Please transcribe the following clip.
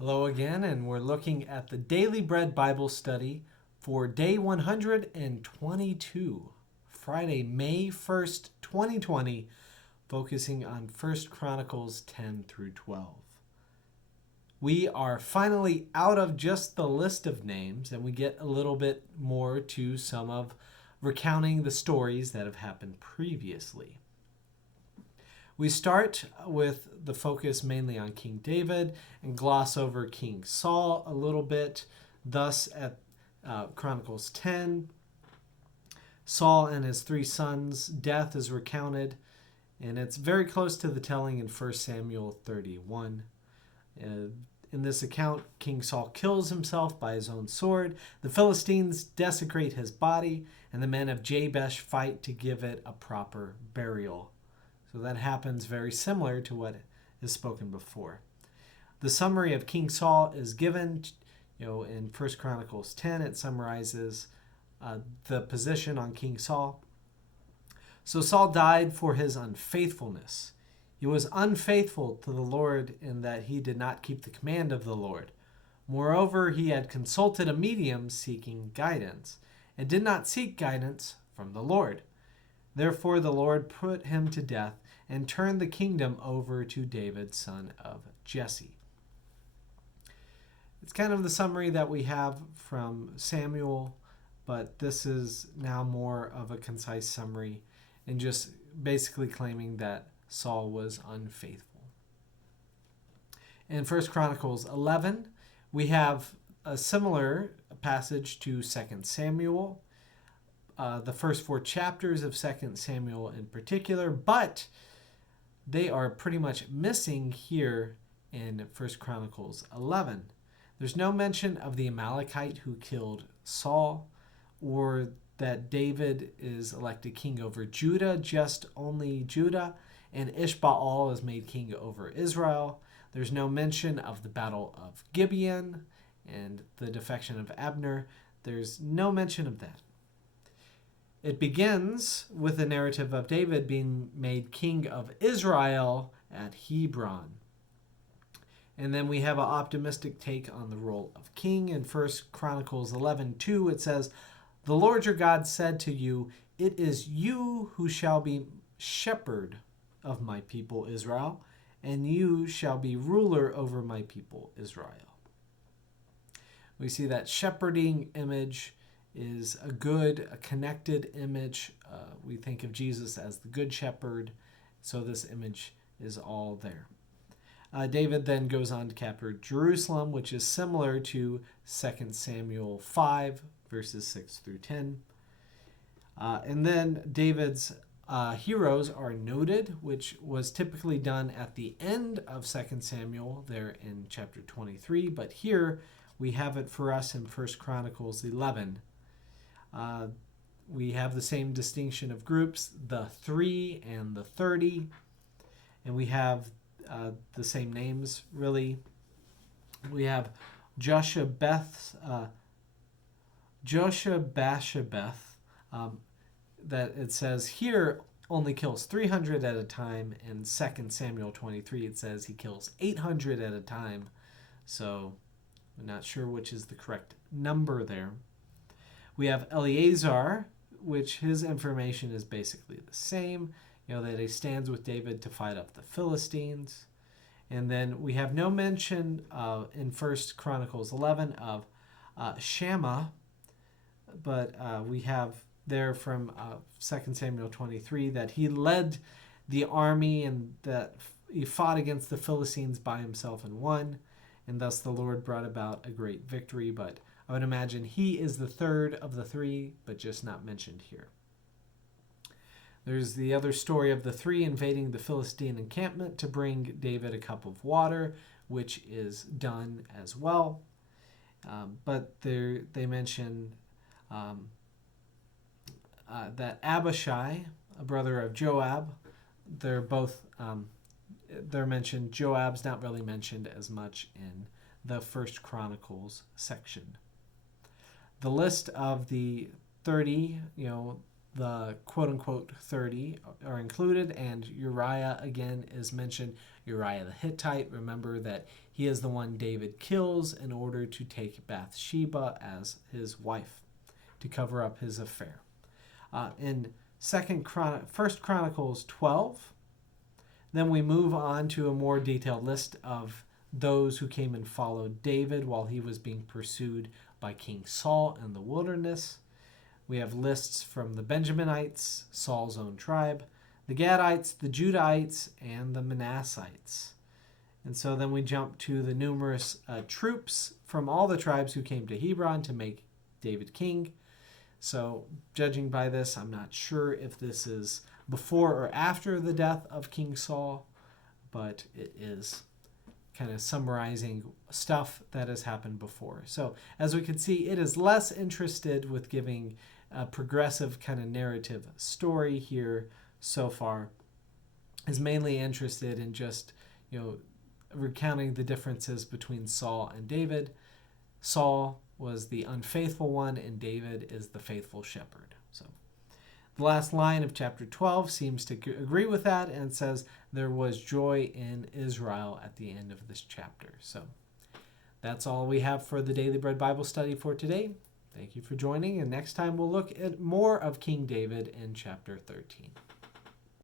Hello again, and we're looking at the Daily Bread Bible Study for day 122, Friday, May 1st, 2020, focusing on 1 Chronicles 10 through 12. We are finally out of just the list of names, and we get a little bit more to some of recounting the stories that have happened previously. We start with the focus mainly on King David and gloss over King Saul a little bit. Thus, at Chronicles 10, Saul and his three sons' death is recounted, and it's very close to the telling in 1 Samuel 31. In this account, King Saul kills himself by his own sword. The Philistines desecrate his body, and the men of Jabesh fight to give it a proper burial. So that happens very similar to what is spoken before. The summary of King Saul is given, in 1 Chronicles 10. It summarizes the position on King Saul. So Saul died for his unfaithfulness. He was unfaithful to the Lord in that he did not keep the command of the Lord. Moreover, he had consulted a medium seeking guidance, and did not seek guidance from the Lord. Therefore the Lord put him to death and turned the kingdom over to David, son of Jesse. It's kind of the summary that we have from Samuel, but this is now more of a concise summary and just basically claiming that Saul was unfaithful. In 1 Chronicles 11, we have a similar passage to 2 Samuel. The first 4 chapters of 2 Samuel in particular, but they are pretty much missing here in 1 Chronicles 11. There's no mention of the Amalekite who killed Saul, or that David is elected king over Judah, just only Judah, and Ishbaal is made king over Israel. There's no mention of the Battle of Gibeon and the defection of Abner. There's no mention of that. It begins with the narrative of David being made king of Israel at Hebron. And then we have an optimistic take on the role of king. In 1 Chronicles 11:2, it says, "The Lord your God said to you, 'It is you who shall be shepherd of my people Israel, and you shall be ruler over my people Israel.'" We see that shepherding image is a connected image. We think of Jesus as the good shepherd, so this image is all there. David then goes on to capture Jerusalem, which is similar to 2 Samuel 5, verses 6 through 10. And then David's heroes are noted, which was typically done at the end of 2 Samuel, there in chapter 23. But here we have it for us in 1 Chronicles 11. We have the same distinction of groups, the 3 and the 30, and we have the same names, really. We have Joshabeth, that it says here only kills 300 at a time. In 2 Samuel 23, it says he kills 800 at a time. So I'm not sure which is the correct number there. We have Eleazar, which his information is basically the same, that he stands with David to fight up the Philistines. And then we have no mention in 1 Chronicles 11 of Shammah, but we have there from 2 Samuel 23 that he led the army and that he fought against the Philistines by himself and won, and thus the Lord brought about a great victory. But I would imagine he is the third of the 3, but just not mentioned here. There's the other story of the 3 invading the Philistine encampment to bring David a cup of water, which is done as well. But they mention that Abishai, a brother of Joab, they're mentioned. Joab's not really mentioned as much in the 1 Chronicles section. The list of the 30, the quote-unquote 30 are included, and Uriah again is mentioned. Uriah the Hittite. Remember that he is the one David kills in order to take Bathsheba as his wife, to cover up his affair. In 1 Chronicles 12, then we move on to a more detailed list of those who came and followed David while he was being pursued by King Saul in the wilderness. We have lists from the Benjaminites, Saul's own tribe, the Gadites, the Judahites, and the Manassites. And so then we jump to the numerous troops from all the tribes who came to Hebron to make David king. So judging by this, I'm not sure if this is before or after the death of King Saul, but it is kind of summarizing stuff that has happened before. So as we can see, it is less interested with giving a progressive kind of narrative story here so far. Is mainly interested in just, recounting the differences between Saul and David. Saul was the unfaithful one, and David is the faithful shepherd. So the last line of chapter 12 seems to agree with that and says, there was joy in Israel at the end of this chapter. So that's all we have for the Daily Bread Bible study for today. Thank you for joining, and next time we'll look at more of King David in chapter 13.